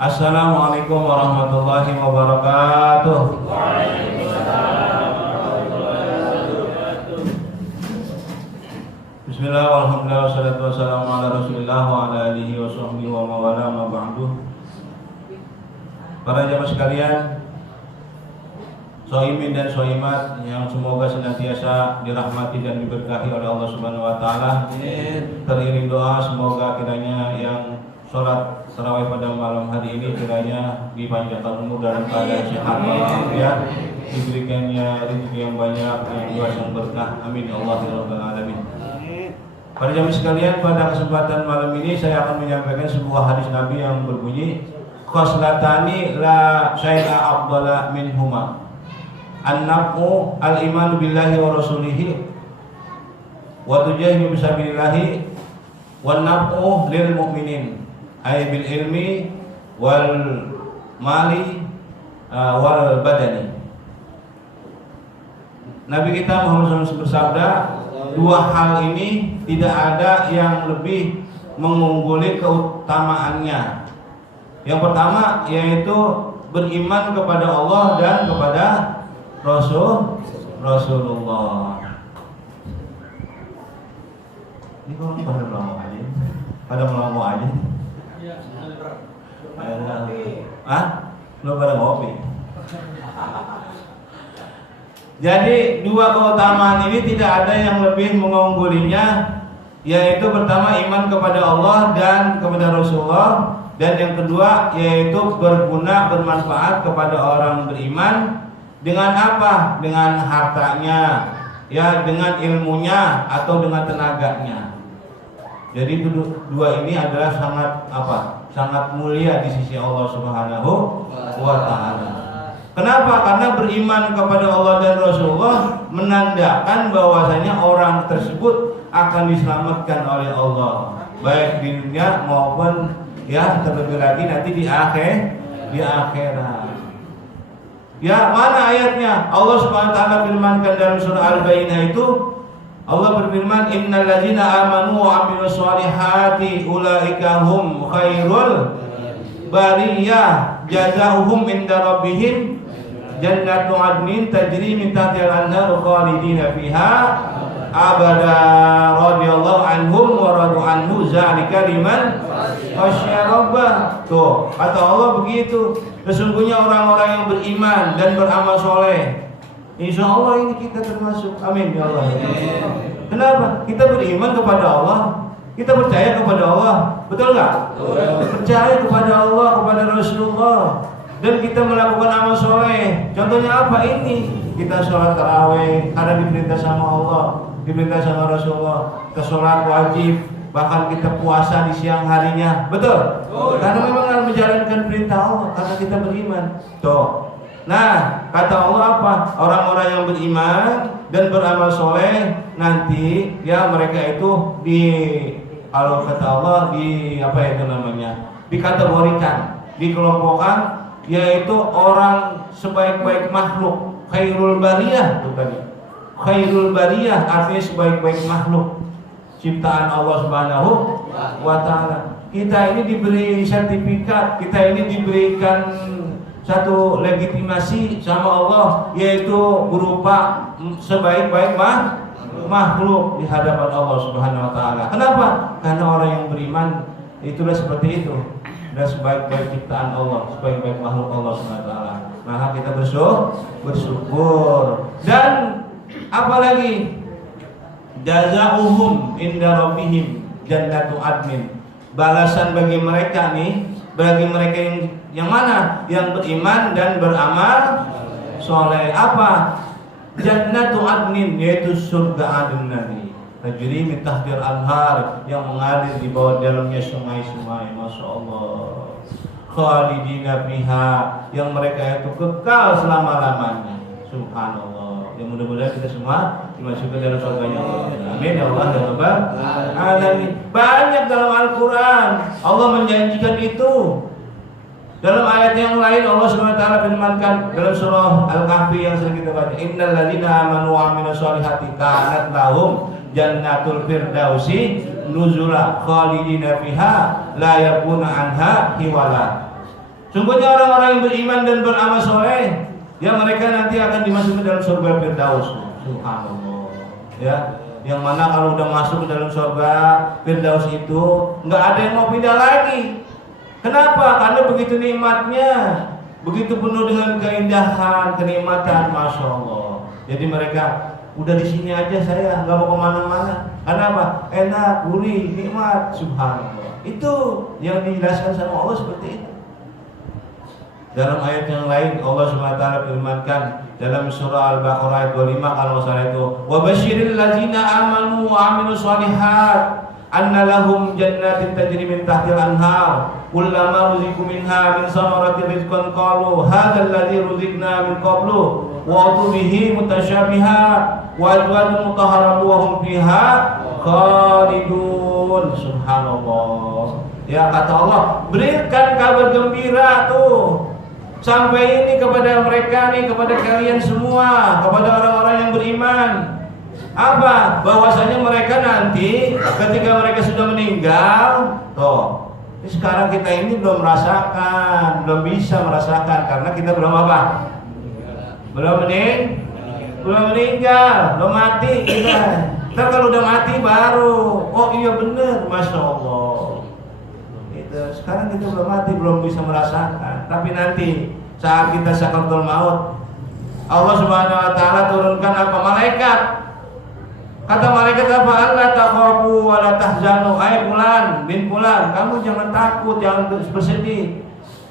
Assalamualaikum warahmatullahi wabarakatuh. Bismillah, alhamdulillah, wassalatu wassalamu ala rasulillah wa ala alihi wa sahbihi wa mawala ma ba'du. Para jamaah sekalian, shaimin dan shaimat yang semoga senantiasa dirahmati dan diberkahi oleh Allah Subhanahu wa taala. Teriring doa semoga kiranya yang sholat tarawih pada malam hari ini kiranya dipanjangkan umur dalam keadaan sehat walafiat, diberikannya rezeki yang banyak, yang luas, yang berkah. Amin ya Allah ya rabbal alamin. Para jamaah sekalian, pada kesempatan malam ini saya akan menyampaikan sebuah hadis Nabi yang berbunyi khoslatani la syai'a afdala minhuma an-naf'u al-iman billahi wa rasulihi wa tujahidu bisabilillahi wan naf'u lil mu'minin ay bil ilmi wal mali wal badani. Nabi kita Muhammad SAW bersabda, dua hal ini tidak ada yang lebih mengungguli keutamaannya. Yang pertama yaitu beriman kepada Allah dan kepada Rasulullah. Ini kalau pada melongo aja, pada melongo aja. Belum pada ngopi. Jadi dua keutamaan ini tidak ada yang lebih mengunggulinya, yaitu pertama iman kepada Allah dan kepada Rasulullah, dan yang kedua yaitu berguna bermanfaat kepada orang beriman dengan apa? Dengan hartanya, ya, dengan ilmunya atau dengan tenaganya. Jadi dua ini adalah sangat mulia di sisi Allah Subhanahu wa taala. Kenapa? Karena beriman kepada Allah dan Rasulullah menandakan bahwasanya orang tersebut akan diselamatkan oleh Allah, baik di dunia maupun ya terlebih lagi nanti di akhirat. Ya, mana ayatnya? Allah Subhanahu wa taala firmankan dalam surah Al-Baqarah itu, Allah berfirman, innal ladzina amanu wa amilus solihati ulaika hum khairul bariyah jazaohum inda rabbihim jannatu adnin tajri min tahtiha al-anhar khalidina fiha abada radhiyallahu anhum wa radu anhu zalika liman khasya rabbah. Tuh, kata Allah begitu. Sesungguhnya orang-orang yang beriman dan beramal soleh, insya Allah ini kita termasuk. Amin ya Allah. Kenapa? Kita beriman kepada Allah, kita percaya kepada Allah, betul nggak? Percaya kepada Allah, kepada Rasulullah, dan kita melakukan amal soleh. Contohnya apa ini? Kita sholat tarawih karena diperintah sama Allah, diperintah sama Rasulullah. Kita sholat wajib, bahkan kita puasa di siang harinya, betul? Karena memang harus menjalankan perintah Allah, karena kita beriman. Tuh. Nah, kata Allah apa? Orang-orang yang beriman dan beramal soleh nanti ya mereka itu kalau kata Allah dikategorikan, dikelompokkan, yaitu orang sebaik-baik makhluk, khairul bariyah. Tuh tadi, khairul bariyah artinya sebaik-baik makhluk ciptaan Allah Subhanahu wa taala. Kita ini diberi sertifikat, kita ini diberikan satu legitimasi sama Allah, yaitu berupa sebaik-baik makhluk di hadapan Allah Subhanahu wa taala. Kenapa? Karena orang yang beriman itulah seperti itu. Dan sebaik-baik ciptaan Allah, sebaik-baik makhluk Allah Subhanahu wa taala. Maka kita bersyukur. Dan apalagi jazaohum inda rabbihim jannatu adnin. Balasan bagi mereka nih, bagi mereka yang mana? Yang beriman dan beramal soleh. Apa? Jannatu adnin, yaitu surga adn nanti. Tajri min tahtir anhar, yang mengalir di bawah dalamnya sungai-sungai. Masya Allah. Khalidina fiha, yang mereka itu kekal selama-lamanya. Subhanallah. Ya, mudah-mudahan kita semua dimasukkan dalam surganya Allah. Amin ya Allah ya Rabbal alamin. Banyak dalam Al-Quran Allah menjanjikan itu. Dalam ayat yang lain Allah Subhanahu wa taala firmankan dalam surah Al-Kahfi yang sering kita baca, innal ladzina amanu wa amilus solihati kanat lahum jannatul firdausi nuzula khalidina fiha la yakuna anha hiwala. Sungguhnya orang-orang yang beriman dan beramal soleh, ya mereka nanti akan dimasukkan dalam surga Firdaus. Subhanallah. Ya, yang mana kalau udah masuk ke dalam surga Firdaus itu nggak ada yang mau pindah lagi. Kenapa? Karena begitu nikmatnya, begitu penuh dengan keindahan, kenikmatan, masya Allah. Jadi mereka udah di sini aja, saya nggak mau kemana-mana. Karena apa? Enak, gurih, nikmat, subhanallah. Itu yang dijelaskan sama Allah seperti itu. Dalam ayat yang lain Allah SWT firmankan dalam surah Al-Baqarah ayat 25 kalau salah itu, wa basyiril ladzina amanu wa amilus shalihat anna lahum jannatin tajri min tahtil anhar kullama ruziqu minha min samaratir rizqan qalu hadzal ladzi ruziqna min qablu wa atubihi mutasyabiha wa azwajun mutahharatu wa hum fiha khalidun. Subhanallah. Ya, kata Allah, berikan kabar gembira tuh sampai ini kepada mereka nih, kepada kalian semua, kepada orang-orang yang beriman. Apa? Bahwasanya mereka nanti ketika mereka sudah meninggal, toh sekarang kita ini belum merasakan, belum bisa merasakan karena kita belum apa? Belum meninggal, belum mati kita. Ntar kalau udah mati baru, oh iya bener, masya Allah. Sekarang kita belum mati, belum bisa merasakan. Tapi nanti saat kita sakaratul maut, Allah Subhanahu wa taala turunkan apa? Malaikat. Kata malaikat apa? Allah takhafu wa la tahzanu. Ai fulan bin fulan, kamu jangan takut, jangan bersedih.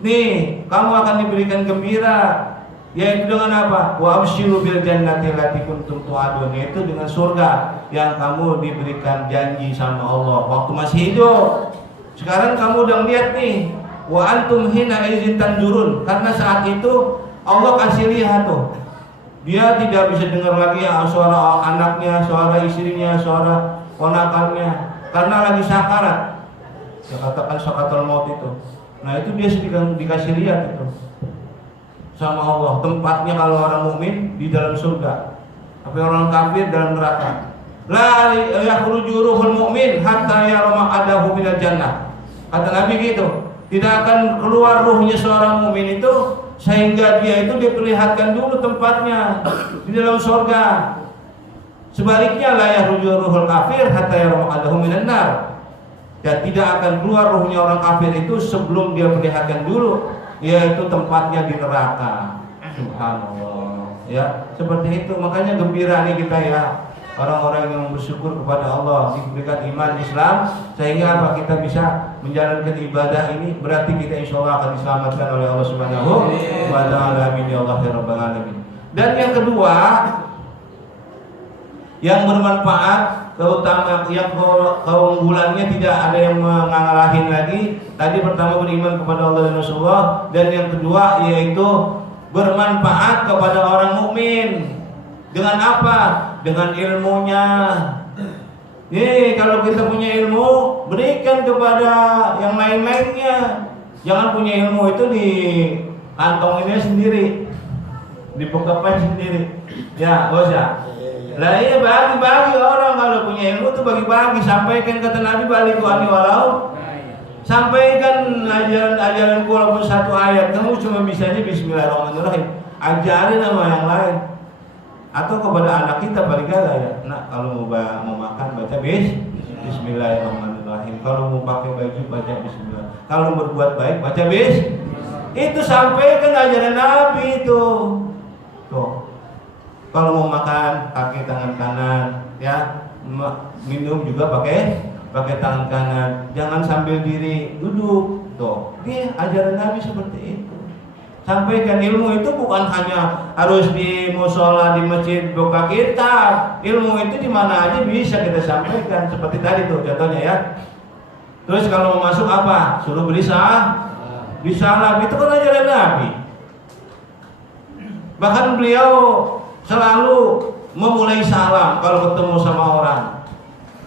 Nih, kamu akan diberikan gembira. Yaitu dengan apa? Wa absyiru bil jannati allati kuntum tu'adun. Yaitu dengan surga yang kamu diberikan janji sama Allah waktu masih hidup. Sekarang kamu udah lihat nih, wa antum hina izin tanjurun, karena saat itu Allah kasih lihat tuh, dia tidak bisa dengar lagi suara anaknya, suara istrinya, suara ponakannya, karena lagi sakarat. Yang katakan sakaratul maut itu. Nah itu dia dikasih lihat itu sama Allah tempatnya kalau orang mukmin di dalam surga, tapi orang kafir dalam neraka. La yakhruju ruhul mu'min hatta yara ma'adahu minal jannah. Kata Nabi gitu, tidak akan keluar ruhnya seorang mukmin itu sehingga dia itu diperlihatkan dulu tempatnya di dalam surga. Sebaliknya la yakhruju ruhul kafir hatta yara ma'adahu minan nar. Dan tidak akan keluar ruhnya orang kafir itu sebelum dia perlihatkan dulu yaitu tempatnya di neraka. Subhanallah. Ya, seperti itu. Makanya gembira nih kita ya, orang-orang yang bersyukur kepada Allah diberikan iman Islam sehingga apa kita bisa menjalankan ibadah ini, berarti kita insya Allah akan diselamatkan oleh Allah Subhanahu wa taala. Amin ya Allah ya rabbal alamin. Dan yang kedua yang bermanfaat, keutamaan yang keunggulannya tidak ada yang mengalahin lagi. Tadi pertama beriman kepada Allah dan Rasulullah, dan yang kedua yaitu bermanfaat kepada orang mukmin. Dengan apa? Dengan ilmunya. Kalau kita punya ilmu, berikan kepada yang lain-lainnya. Jangan punya ilmu itu di kantonginnya sendiri, dipekepin sendiri. Ya, bos ya. Lah iya, bagi-bagi orang kalau punya ilmu itu bagi-bagi. Sampaikan kata Nabi balik wani walau. Sampaikan ajaran walaupun satu ayat. Kamu cuma bisanya bismillahirrahmanirrahim. Ajarin sama yang lain. Atau kepada anak kita balik ya. Nah, kalau mau makan baca bismillahirrahmanirrahim. Kalau mau pakai baju baca bismillah. Kalau berbuat baik baca Itu sampaikan ajaran Nabi itu. Tuh. Kalau mau makan pakai tangan kanan, ya. Minum juga pakai tangan kanan. Jangan sambil diri duduk. Tuh. Ini ajaran Nabi seperti itu. Sampaikan ilmu itu bukan hanya harus di musola, di masjid, buka kitab. Ilmu itu di mana aja bisa kita sampaikan. Seperti tadi tuh contohnya ya. Terus kalau mau masuk apa? Suruh beli salam. Itu kan ajaran Nabi. Bahkan beliau selalu memulai salam kalau ketemu sama orang.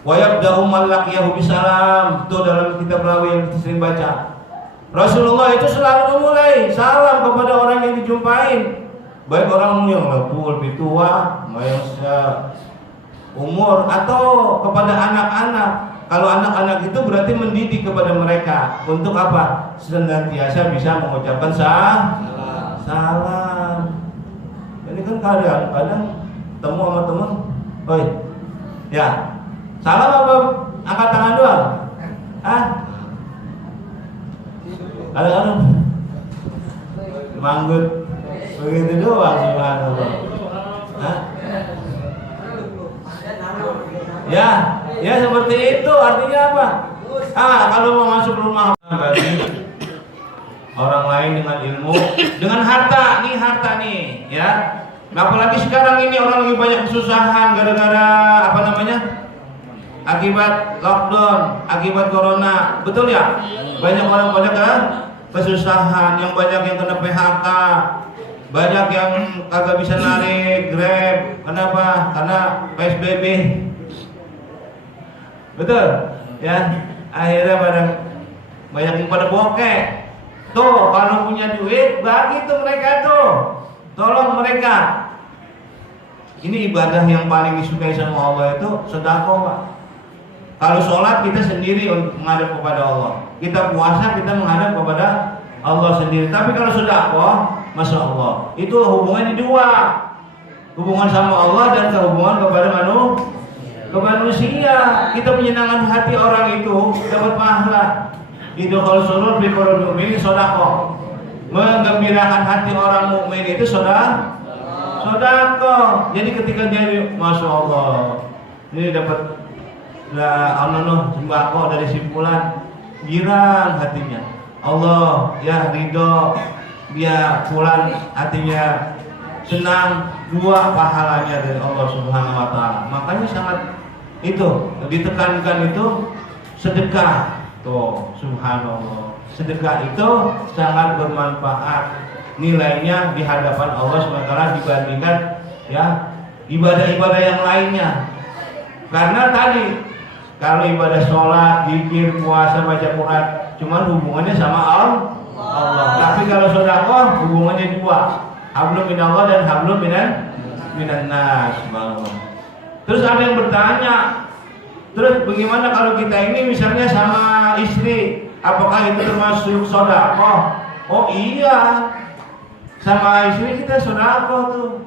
Wa yabda'u man laqiyahu bisalam. Itu dalam kitab Rawi yang kita sering baca. Rasulullah itu selalu memulai salam kepada orang yang dijumpain, baik orang yang lebih tua, yang seumur atau kepada anak-anak. Kalau anak-anak itu berarti mendidik kepada mereka untuk apa? Senantiasa bisa mengucapkan salam. Ini kan kadang-kadang temu sama teman, oi, ya, salam apa angkat tangan doang? Kadang-kadang manggut begitu doang, subhanallah. Ya seperti itu, artinya apa? Kalau mau masuk rumah bagi orang lain dengan ilmu, dengan harta nih, ya. Apalagi sekarang ini orang lagi banyak kesusahan gara-gara apa namanya? Akibat lockdown, akibat corona, betul ya? Banyak orang kesusahan, yang banyak yang kena PHK, banyak yang kagak bisa narik Grab. Kenapa? Karena PSBB. Betul, ya. Akhirnya banyak yang pada bokeh. Tuh, kalau punya duit, bagi tuh mereka tuh. Tolong mereka. Ini ibadah yang paling disukai sama Allah itu sedekah, Pak. Kalau sholat kita sendiri untuk menghadap kepada Allah. Kita puasa kita menghadap kepada Allah sendiri. Tapi kalau sedekah, masya Allah, itu hubungannya dua. Hubungan sama Allah dan hubungan kepada manusia. Kita menyenangkan hati orang itu dapat pahala. Itu kalau surur bi qulul mu'min sedekah. Menggembirakan hati orang mukmin itu sedekah. Jadi ketika dia masya Allah, ini dapat sembako dari simpulan, girang hatinya. Allah ya ridho, dia pulang hatinya senang, dua pahalanya dari Allah Subhanahu wa taala. Makanya sangat itu ditekankan itu sedekah. Tuh, subhanallah. Sedekah itu sangat bermanfaat nilainya di hadapan Allah SWT dibandingkan ya ibadah-ibadah yang lainnya. Karena tadi kalau ibadah sholat, zikir, puasa, baca Quran cuma hubungannya sama Allah. Tapi kalau sedekah hubungannya dua, hablum minallah dan hablum minan nas. Terus ada yang bertanya, terus bagaimana kalau kita ini misalnya sama istri, apakah itu termasuk sedekah? Oh iya, sama istri kita sedekah tuh,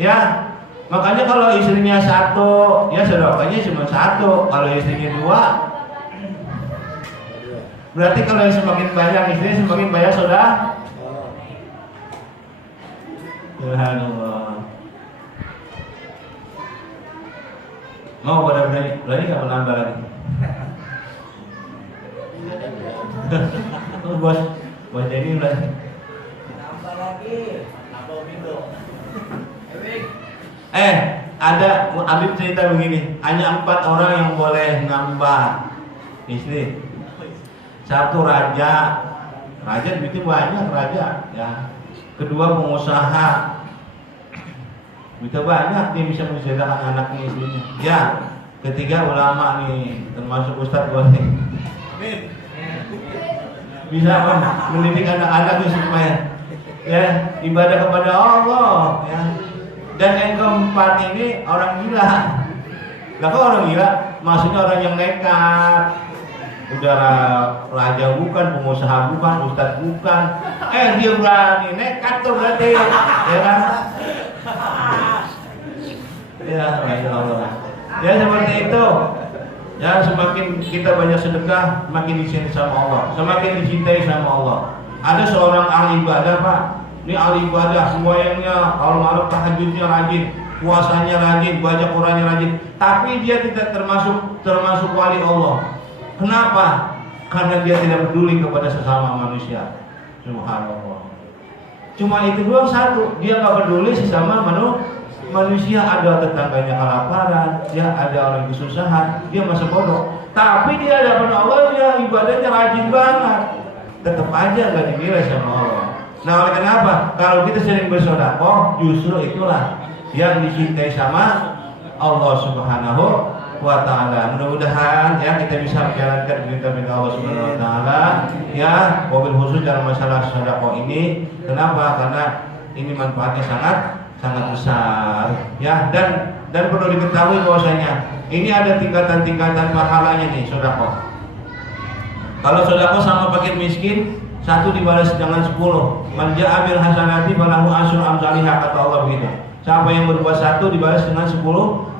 ya. Makanya kalau istrinya satu, ya sedekahnya cuma satu. Kalau istrinya dua, berarti kalau yang semakin banyak istrinya semakin banyak sedekah. Subhanallah. Mau pada berani nggak menambah lagi? Bos jadi udah nambah lagi. Nambah video. Ada Habib cerita begini, hanya 4 orang yang boleh nambah istri. Satu raja duitnya banyak raja, ya. Kedua pengusaha, duitnya banyak, dia bisa menceritakan anaknya istrinya. Ya, ketiga ulama nih, termasuk Ustadz boleh. Bisa mendidik anak-anak supaya ya ibadah kepada Allah, ya. Dan yang keempat ini orang gila. Lah kok orang gila? Maksudnya orang yang nekat. Udah raja bukan, pengusaha bukan, ustadz bukan. Dia berani nekat tuh berarti, ya kan? Ya, masya Allah. Ya seperti itu. Ya semakin kita banyak sedekah, semakin dicintai sama Allah, semakin dicintai sama Allah. Ada seorang ahli ibadah, Pak. Ini ahli ibadah, semuanya kalau malam tahajudnya rajin, puasanya rajin, baca Qurannya rajin, tapi dia tidak termasuk wali Allah. Kenapa? Karena dia tidak peduli kepada sesama manusia. Subhanallah. Cuma itu doang satu, dia nggak peduli sesama manusia. Ada tetangganya kelaparan, ya ada orang kesusahan, dia masih bodoh. Tapi dia hadapan Allah, dia ibadahnya rajin banget. Tetap aja nggak dinilai sama Allah. Nah, oleh kenapa? Kalau kita sering bersedekah, justru itulah yang dicintai sama Allah Subhanahu wa taala. Mudah-mudahan ya kita bisa menjalankan perintah Allah Subhanahu wa taala, ya, mobil khusus dalam masalah sedekah ini. Kenapa? Karena ini manfaatnya sangat besar, ya. Dan perlu diketahui bahwasanya Ini ada tingkatan-tingkatan pahalanya nih sedekah. Kalau sedekah sama fakir miskin, satu dibalas dengan 10. Man ja'a bil hasanati falahu asyru amsalihha, kata Allah begitu. Siapa yang berbuat satu dibalas dengan 10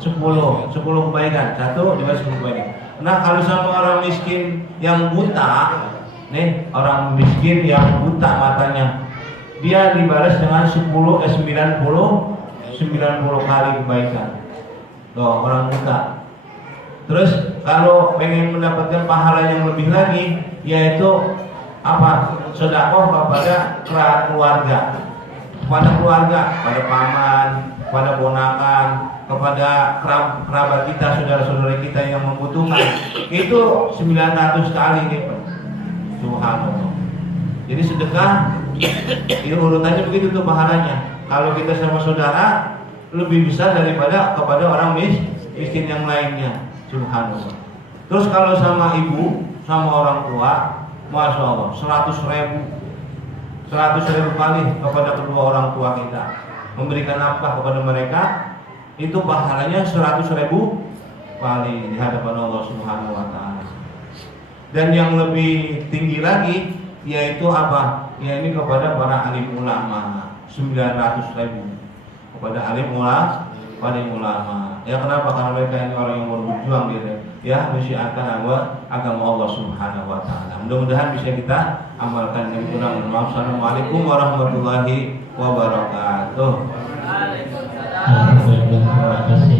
kebaikan. Satu dibalas 10 kebaikan. Nah, kalau sama orang miskin yang buta, nih orang miskin yang buta matanya, dia dibalas dengan 90 kali kebaikan. Tuh, orang buta. Terus kalau pengen mendapatkan pahala yang lebih lagi, yaitu apa? Sedekah kepada keluarga. Kepada keluarga, pada paman, pada ponakan, kepada kerabat kita, saudara-saudara kita yang membutuhkan, itu 900 kali lipat. Subhanallah. Jadi sedekah itu urutannya begitu tuh pahalanya. Kalau kita sama saudara lebih besar daripada kepada orang miskin yang lainnya. Subhanallah. Terus kalau sama ibu, sama orang tua, Masya Allah, 100.000 kali kepada kedua orang tua kita, memberikan nafkah kepada mereka, itu pahalanya 100.000 kali di hadapan Allah Subhanahu wa Ta'ala. Dan yang lebih tinggi lagi yaitu apa? Ya, ini kepada para alim ulama, 900.000 kepada alim ulama. Ya, kenapa? Karena mereka ini orang yang berjuang gitu, ya, menyiarkan agama Allah Subhanahu wa Ta'ala. Mudah-mudahan bisa kita amalkan. Yang kurang, Assalamualaikum warahmatullahi wabarakatuh. Terima kasih.